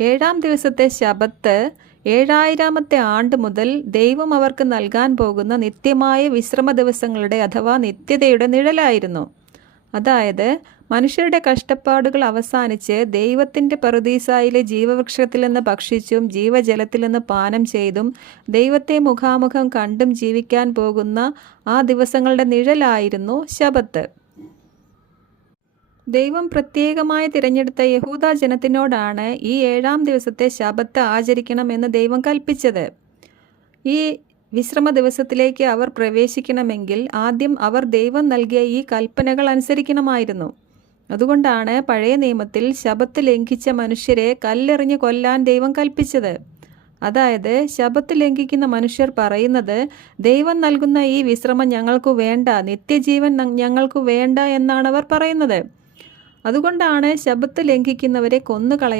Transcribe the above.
ഏഴാം ദിവസത്തെ ശബത്ത് 7000-ാമത്തെ ആണ്ട് മുതൽ ദൈവം അവർക്ക് നൽകാൻ പോകുന്ന നിത്യമായ വിശ്രമ ദിവസങ്ങളുടെ അഥവാ നിത്യതയുടെ നിഴലായിരുന്നു. അതായത് മനുഷ്യരുടെ കഷ്ടപ്പാടുകൾ അവസാനിച്ച് ദൈവത്തിൻ്റെ പറുദീസായിലെ ജീവവൃക്ഷത്തിൽ നിന്ന് ഭക്ഷിച്ചും ജീവജലത്തിൽ നിന്ന് പാനം ചെയ്തും ദൈവത്തെ മുഖാമുഖം കണ്ടും ജീവിക്കാൻ പോകുന്ന ആ ദിവസങ്ങളുടെ നിഴലായിരുന്നു ശബത്ത്. ദൈവം പ്രത്യേകമായി തിരഞ്ഞെടുത്ത യഹൂദ ജനത്തിനോടാണ് ഈ 7-ാം ദിവസത്തെ ശബത്ത് ആചരിക്കണമെന്ന് ദൈവം കൽപ്പിച്ചത്. ഈ വിശ്രമ ദിവസത്തിലേക്ക് അവർ പ്രവേശിക്കണമെങ്കിൽ ആദ്യം അവർ ദൈവം നൽകിയ ഈ കൽപ്പനകൾ അനുസരിക്കണമായിരുന്നു. അതുകൊണ്ടാണ് പഴയ നിയമത്തിൽ ശബത്ത് ലംഘിച്ച മനുഷ്യരെ കല്ലെറിഞ്ഞ് കൊല്ലാൻ ദൈവം കൽപ്പിച്ചത്. അതായത് ശബത്ത് ലംഘിക്കുന്ന മനുഷ്യർ പറയുന്നത്, ദൈവം നൽകുന്ന ഈ വിശ്രമം ഞങ്ങൾക്ക് വേണ്ട, നിത്യജീവൻ ഞങ്ങൾക്ക് വേണ്ട എന്നാണ് അവർ പറയുന്നത്. അതുകൊണ്ടാണ് ശബത്ത് ലംഘിക്കുന്നവരെ കൊന്നുകളയാൻ